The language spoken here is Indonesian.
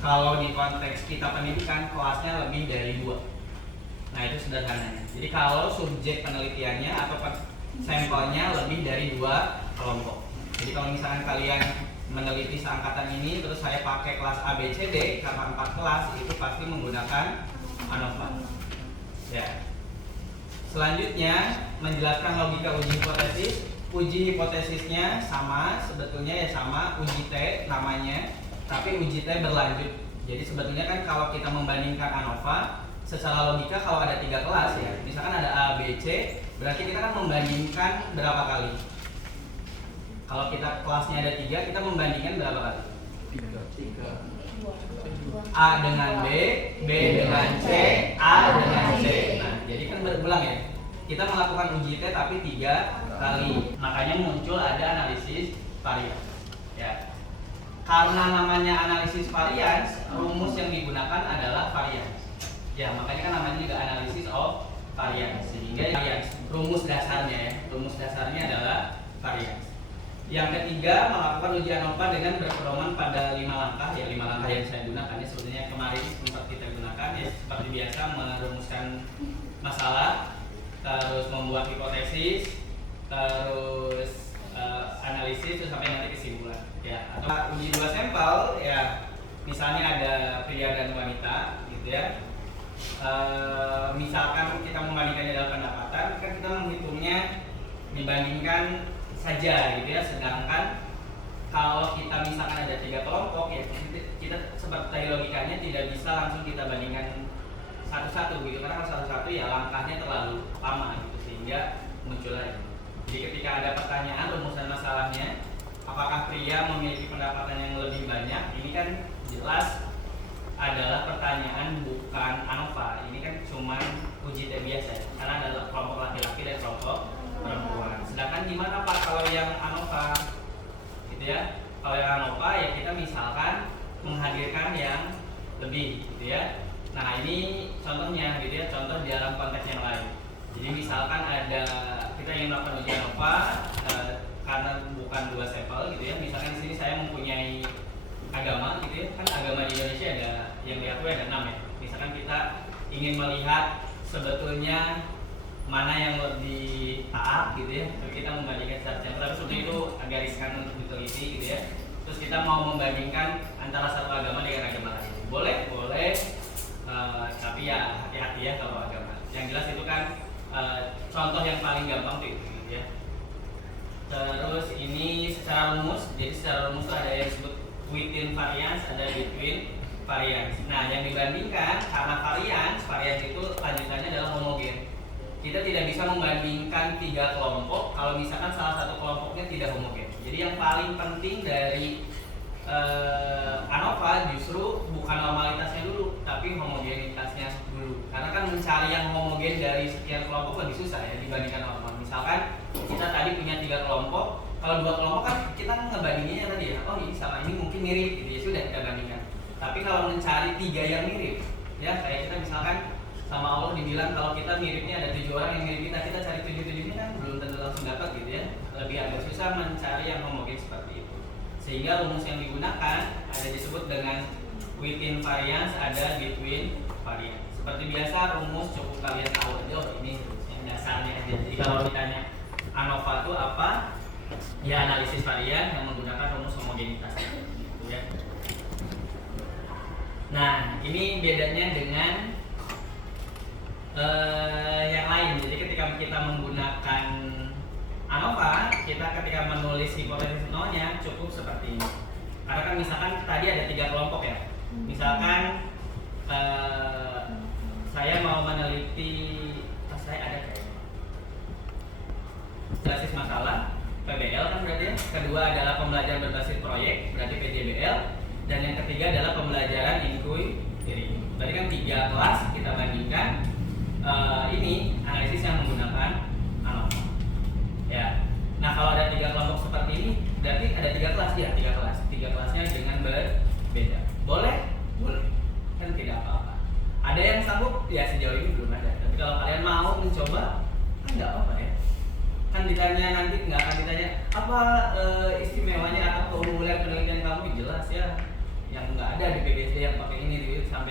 Kalau di konteks kita pendidikan, kelasnya lebih dari 2. Nah, itu sederhananya. Jadi kalau subjek penelitiannya atau sampelnya lebih dari 2 kelompok. Jadi kalau misalkan kalian meneliti seangkatan ini, terus saya pakai kelas A, B, C, D, karena 4 kelas, itu pasti menggunakan ANOVA. Ya. Selanjutnya, menjelaskan logika uji hipotesis. Uji hipotesisnya sama, sebetulnya ya sama, uji T namanya, tapi uji T berlanjut. Jadi sebetulnya kan kalau kita membandingkan ANOVA, secara logika kalau ada 3 kelas ya, misalkan ada A, B, C, berarti kita kan membandingkan berapa kali? Kalau kita kelasnya ada 3, kita membandingkan berapa kali? 3. A dengan B, B dengan C, A dengan C. Nah, jadi kan berulang ya. Kita melakukan uji T tapi 3 kali. Makanya muncul ada analisis varians. Ya. Karena namanya analisis varians, rumus yang digunakan adalah varians. Ya, makanya kan namanya juga analisis of varians. Sehingga varians, rumus dasarnya ya. Rumus dasarnya adalah varians. Yang ketiga, melakukan uji ANOVA dengan berpedoman pada 5 langkah. Ya, 5 langkah yang saya gunakan ya, sebetulnya kemarin sempat kita gunakan ya, seperti biasa merumuskan masalah, terus membuat hipotesis, terus analisis, terus sampai nanti kesimpulan ya. Atau uji 2 sampel ya, misalnya ada pria dan wanita gitu ya. Misalkan kita membandingkannya dalam pendapatan, kan kita menghitungnya dibandingkan saja gitu ya. Sedangkan kalau kita misalkan ada 3 kelompok ya, kita seperti logikanya tidak bisa langsung kita bandingkan satu-satu gitu, karena kalau satu-satu ya langkahnya terlalu lama gitu, sehingga muncul lagi. Jadi ketika ada pertanyaan rumusan masalahnya, apakah pria memiliki pendapatan yang lebih banyak, ini kan jelas adalah pertanyaan bukan ANOVA. Ini kan cuma uji T biasa ya, karena ada kelompok laki-laki dan kelompok perempuan. Sedangkan gimana Pak kalau yang ANOVA gitu ya? Kalau yang ANOVA ya kita misalkan menghadirkan yang lebih gitu ya. Nah, ini contohnya gitu ya, contoh di dalam konteks yang lain. Jadi misalkan ada kita ingin melakukan uji ANOVA karena bukan 2 sampel gitu ya. Misalkan di sini saya mempunyai agama gitu ya, kan agama di Indonesia ada yang diakui ada 6 ya. Misalkan kita ingin melihat sebetulnya mana yang lebih taat gitu ya, kita membandingkan secara sampel, tapi seperti itu agak riskan untuk diteliti gitu ya. Terus kita mau membandingkan antara satu agama dengan agama lain, boleh, tapi ya hati-hati ya kalau agama. Yang jelas itu kan contoh yang paling gampang tuh itu gitu ya. Terus ini secara rumus, jadi secara rumus ada yang disebut within variance, ada between variance. Nah, yang dibandingkan karena variance itu lanjutannya adalah homogen. Kita tidak bisa membandingkan 3 kelompok kalau misalkan salah satu kelompoknya tidak homogen. Jadi yang paling penting dari ANOVA justru bukan normalitasnya dulu, tapi homogenitasnya dulu. Karena kan mencari yang homogen dari sekian kelompok lebih susah ya dibandingkan normal. Misalkan kita tadi punya 3 kelompok, kalau 2 kelompok kan kita ngebandinginnya tadi ya, oh ini sama ini mungkin mirip gitu ya, sudah kita bandingkan. Tapi kalau mencari 3 yang mirip, ya kayak kita misalkan sama Allah dibilang kalau kita miripnya ada 7 orang yang mirip kita cari 7-7-nya kan belum tentu langsung dapat gitu ya. Lebih agak susah mencari yang homogen seperti itu. Sehingga rumus yang digunakan ada disebut dengan within variance, ada between variance. Seperti biasa rumus cukup kalian tahu aja, ini rumusnya dasarnya aja. Jadi kalau ditanya ANOVA itu apa? Ya analisis varian yang menggunakan rumus homogenitas gitu ya. Nah, ini bedanya dengan yang lain. Jadi ketika kita menggunakan ANOVA, kita ketika menulis hipotesis nolnya cukup seperti ini. Karena kan misalkan tadi ada 3 kelompok ya. Misalkan saya mau meneliti, saya ada kayak basis masalah PBL kan berarti ya. Kedua adalah pembelajaran berbasis proyek, berarti PJBL. Dan yang ketiga adalah pembelajaran inquiry. Berarti kan 3 kelas kita bandingkan. Ini analisis yang menggunakan ANOVA. Ya. Nah, kalau ada 3 kelompok seperti ini, berarti ada 3 kelas ya, 3 kelas. 3 kelasnya dengan berbeda. Boleh? Boleh. Kan tidak apa-apa. Ada yang sanggup? Ya sejauh ini belum ada. Tapi kalau kalian mau mencoba, kan nggak apa-apa ya. Kan ditanya nanti nggak akan ditanya apa istimewanya atau keunggulan penelitian kamu, jelas ya. Yang di PBSD yang pakai ini sampai